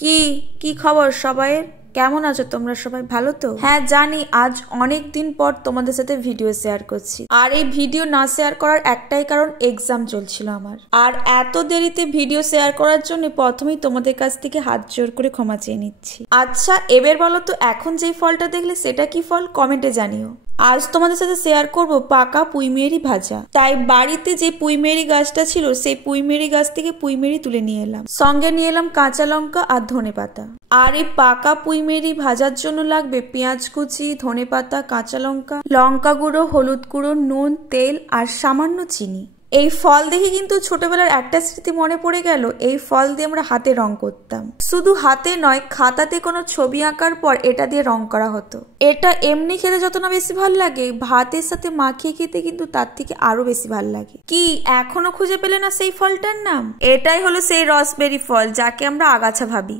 কি কি খবর সবাইয়ের? কেমন আছো তোমরা সবাই? ভালো তো? হ্যাঁ জানি, আজ অনেক দিন পর তোমাদের সাথে ভিডিও শেয়ার করছি। আর এই ভিডিও না শেয়ার করার একটাই কারণ, এক্সাম চলছিল আমার। আর এত দেরিতে ভিডিও শেয়ার করার জন্য প্রথমেই তোমাদের কাছ থেকে হাত জোর করে ক্ষমা চেয়ে নিচ্ছি। আচ্ছা এবার বলো তো, এখন যেই ফলটা দেখলে সেটা কি ফল? কমেন্টে জানিও। আজ তোমাদের সাথে শেয়ার করব পাকা পুঁইমেরি ভাজা। তাই বাড়িতে যে পুঁইমেরি গাছটা ছিল সেই পুঁইমেরি গাছ থেকে পুঁইমেরি তুলে নিয়ে এলাম, সঙ্গে নিয়ে এলাম কাঁচা লঙ্কা আর ধনেপাতা। আর এই পাকা পুঁইমেরি ভাজার জন্য লাগবে পেঁয়াজ কুচি, ধনেপাতা, কাঁচা লঙ্কা, লঙ্কা গুঁড়ো, হলুদ গুঁড়ো, নুন, তেল আর সামান্য চিনি। এই ফল দেখে কিন্তু ছোটবেলার একটা স্মৃতি মনে পড়ে গেল। এই ফল দিয়ে আমরা হাতে রং করতাম, শুধু হাতে নয়, খাতাতে কোনো ছবি আঁকার পর এটা দিয়ে রং করা হতো। এটা এমনি খেতে যত না বেশি ভাল লাগে, ভাতের সাথে মাখিয়ে খেতে কিন্তু তার থেকে আরো বেশি ভাল লাগে। কি এখনো খুঁজে পেলে না সেই ফলটার নাম? এটাই হলো সেই রসবেরি ফল, যাকে আমরা আগাছা ভাবি।